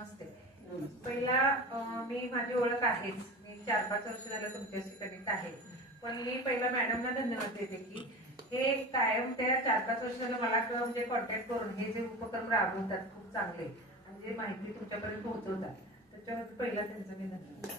नमस्ते. पहिला मी माझी ओळख आहेच. मी 4-5 वर्ष झालं तुमच्याशी कनेक्ट आहे. पण मी पहिला मॅडमना धन्यवाद देते की हे कायम त्या 4-5 वर्ष झालं मला म्हणजे कॉन्टॅक्ट करून हे जे उपक्रम राबवतात खूप चांगले आणि जे माहिती तुमच्यापर्यंत पोहोचवतात त्याच्यामध्ये पहिला त्यांचा मी धन्यवाद.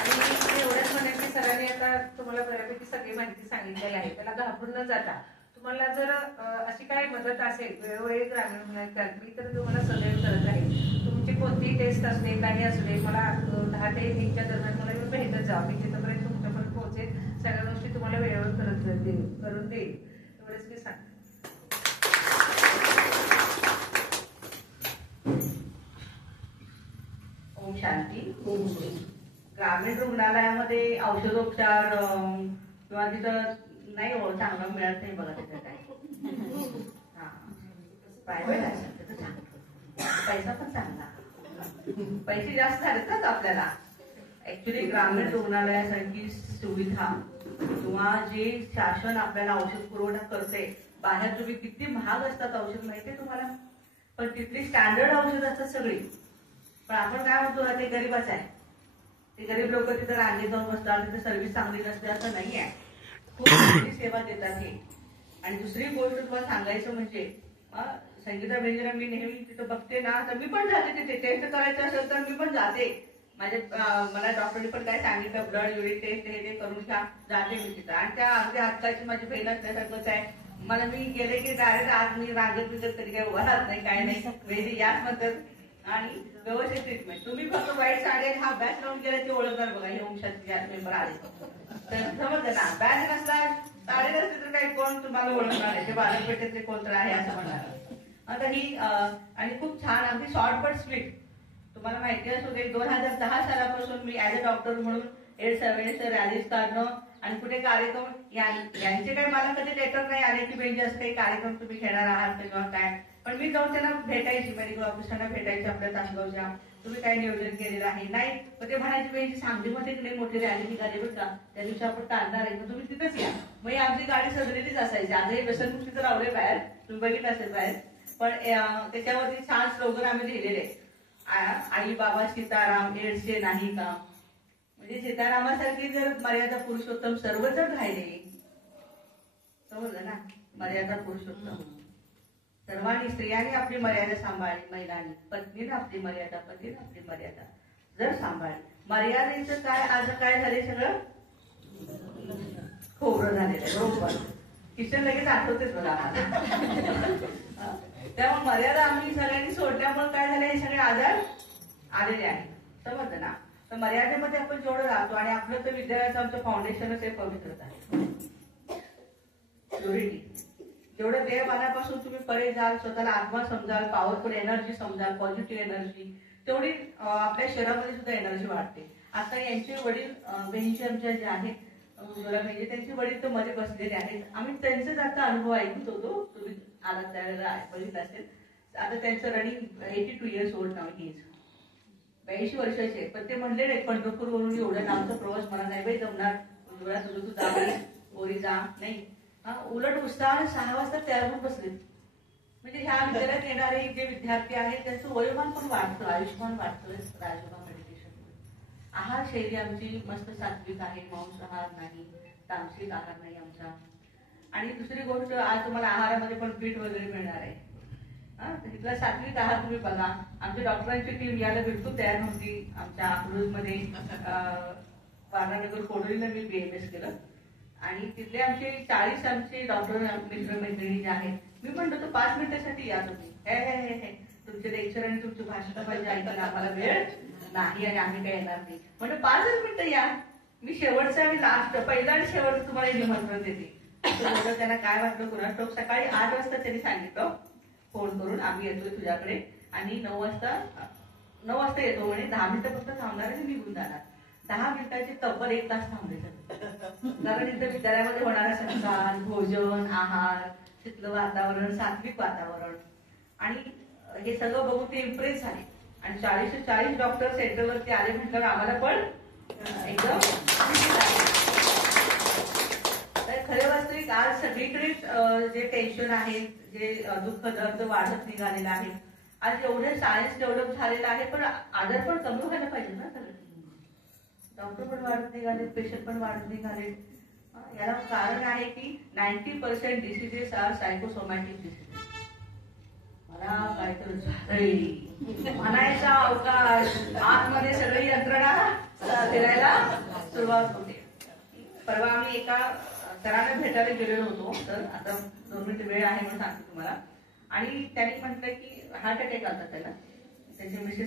आणि एवढंच म्हणेन की सरांनी आता तुम्हाला बऱ्यापैकी सगळी माहिती सांगितलेली आहे. त्याला घाबरून न जाता तुम्हाला जर अशी काय मदत असेल वेळोवेळी ग्रामीण भागात मी तर तुम्हाला सदैव करत राहील. तुमची कोणतीही टेस्ट असते काही असू दे मला 10 ते 1च्या दरम्यान मला येऊन भेटत जा. मी तिथपर्यंत तुमच्यापर्यंत पोहोचेल. सगळ्या गोष्टी तुम्हाला वेळेवर करून देईल एवढंच मी सांगते. ओम शांती. ग्रामीण रुग्णालयामध्ये औषधोपचार किंवा तिथं नाही हो चांगलं मिळत नाही बघा तिथं काय. प्रायव्हेट असेल तिथं चांगलं पैसा पण चांगला पैसे जास्त झालेत ना आपल्याला. ऍक्च्युली ग्रामीण रुग्णालयासारखी सुविधा किंवा जे शासन आपल्याला औषध पुरवठा करते बाहेर तुम्ही किती महाग असतात औषध माहितीये तुम्हाला. पण तिथली स्टँडर्ड औषध असतात सगळी. पण आपण काय म्हणतो ते गरीबच आहे. ते गरीब लोक तिथे रांगेत जाऊन बसतात. तिथे सर्व्हिस चांगली नसते असं नाही आहे. खूप चांगली सेवा देतात हे. आणि दुसरी गोष्ट तुम्हाला सांगायचं म्हणजे संगीता बेंजरा मी नेहमी तिथं बघते ना तर मी पण जाते तिथे. टेस्ट करायचं असेल तर मी पण जाते. मला डॉक्टरने पण काय सांगितलं ब्लड युरिन टेस्ट हे ते करून घ्या जाते मी तिथं. आणि त्या अगदी हातकाची माझी बहीण असल्यासारखंच आहे. मला मी गेले की डायरेक्ट आज मी रांगेत विकत कधी काही उभा राहत नाही काय नाही वेळी याच म्हणतात. आणि व्यवस्थित ट्रीटमेंट. तुम्ही फक्त वाईट साडे हा बॅच लावून गेला ते ओळखणार बघा हे ओमशांती मेंबर आले तर समजलं ना. बॅच नसला साडे नसते तर काही कोण तुम्हाला ओळखणार आहे. ते बाजारपेठेतले कोणतं आहे असं म्हणणार. आता ही आणि खूप छान अगदी शॉर्ट बट स्वीट. तुम्हाला माहिती असू दे 2010 सालापासून मी ऍज अ डॉक्टर म्हणून एड्स अवेअरनेस रॅलीज काढणं आणि कुठे कार्यक्रम यांचे काही मला कधी लेटर नाही आले की म्हणजे असं काही कार्यक्रम तुम्ही घेणार आहात किंवा काय. पण मी जाऊन त्यांना भेटायची मेडिकल ऑफिसरना भेटायची आपल्या तासगावच्या तुम्ही काय नियोजन केलेलं आहे नाही. मग ते म्हणायची पाहिजे सांगलीमध्ये इकडे मोठी रॅली निघाली बरं का त्या दिवशी आपण काढणार आहे तुम्ही तिथेच या. मग आमची गाडी सजलेलीच असायची. आजही व्यसनमुक्तीचं लावले बाहेर तुम्ही बघितलं असेल बाहेर. पण त्याच्यावरती छान स्लोगन आम्ही लिहिलेले आई बाबा सीताराम एड्सचे नाही का. म्हणजे सीतारामासारखी जर मर्यादा पुरुषोत्तम सर्व जर राहिले समजलं ना. मर्यादा पुरुषोत्तम सर्वांनी स्त्रियांनी आपली मर्यादा सांभाळली. महिलांनी पत्नीने आपली मर्यादा पतीने आपली मर्यादा जर सांभाळली. मर्यादेचं काय आज काय झाले सगळं खोबरं झालेलं आहे बरोबर. किचन लगेच आठवतेच बघा आम्हाला. त्यामुळे मर्यादा आम्ही सगळ्यांनी सोडल्यामुळे काय झालं हे सगळे आजार आलेले आहेत समजलं ना. तर मर्यादेमध्ये आपण जेवढं राहतो आणि आपलं तर विद्यालयाचं आमचं फाउंडेशनच हे पवित्रता आहे. प्युरिटी जेवढं देहमानापासून तुम्ही परे जाल स्वतःला आत्मा समजाल पॉवरफुल एनर्जी समजाल पॉझिटिव्ह एनर्जी तेवढी आपल्या शरीरामध्ये सुद्धा एनर्जी वाढते. आता यांचे वडील बहिणीचे आमच्या जे आहेत उज्ज्वला म्हणजे त्यांचे वडील तर मध्ये बसलेले आहेत. आम्ही त्यांचेच आता अनुभव ऐकत होतो. तुम्ही आला त्यावेळेला बघितलं असेल. आता त्यांचं रनिंग 82 years ओल्ड नाव ही 82 वर्षाचे. पण ते म्हणले नाही पंढरपूरवरून एवढ्या लांबचा प्रवास मला नाही बाई जमणार. उज्ज्वला तुझं तू जा ओरी जा नाही. उलट उत्साह 6 वाजता तयार होऊन बसले. म्हणजे ह्या विद्यालयात येणारे जे विद्यार्थी आहेत त्यांचं वयोमान पण वाढतं आयुष्यमान वाढतं राजयोगा मेडिटेशनमुळे. आहार शैली आमची मस्त सात्विक आहे. मांसाहार नाही तामसिक आहार नाही आमचा. आणि दुसरी गोष्ट आज तुम्हाला आहारामध्ये पण पीठ वगैरे मिळणार आहे. तिथला सात्विक आहार तुम्ही बघा. आमच्या डॉक्टरांची टीम याला बिलकुल तयार नव्हती. आमच्या अकलूजमध्ये पारणानगर कोडोलीला मी BMS केलं आणि तिथले आमचे 40 आमचे डॉक्टर मित्र मैत्रिणी जे आहेत. मी म्हणतो तो 5 मिनिटासाठी या तुम्ही हे तुमचे लेक्चर आणि तुमची भाषण पाहिजे ऐकायला आम्हाला वेळ नाही आणि आम्ही काय येणार नाही. म्हणजे 5 मिनिटं या. मी शेवटचं आणि लास्ट पहिला आणि शेवटचं तुम्हाला निमंत्रण देते. त्यांना काय वाटलं कुणास ठाऊक. सकाळी 8 वाजता त्यांनी सांगितलं फोन करून आम्ही येतोय तुझ्याकडे आणि 9 वाजता येतो म्हणे. 10 मिनिटं फक्त थांबणार आणि निघून जाणार. 10 मिनिटाचे तब्बल 1 तास थांबले. कारण इथं विद्यालयामध्ये होणारा संस्कार भोजन आहार तिथलं वातावरण सात्विक वातावरण आणि हे सगळं बघून ते इम्प्रेस झाले. आणि 40 डॉक्टर सेंटरवरती आले म्हटल्यावर आम्हाला पण एकदम खरे वास्तविक आज सगळीकडे जे टेन्शन आहे जे दुःख दर्द वाढत निघालेलं आहे आज एवढे सायन्स डेव्हलप झालेलं आहे, पण आजार पण कमी व्हायला पाहिजे ना सगळे. डॉक्टर पण वाढत निघाले, पेशंट पण वाढत निघाले. याला कारण आहे की 90% डिसिजेस आर सायकोसोमॅटिक डिसिजेस. मला काहीतरी झालंय म्हणायचा अवकाश, आतमध्ये सगळी यंत्रणा फिरायला सुरुवात होते. परवा आम्ही एका सरांना भेटायला गेलेलो होतो. तर आता 2 मिनिट वेळ आहे म्हणून सांगते तुम्हाला. आणि त्यांनी म्हटलं की हार्ट अटॅक आला त्याला, त्याचे मिसेस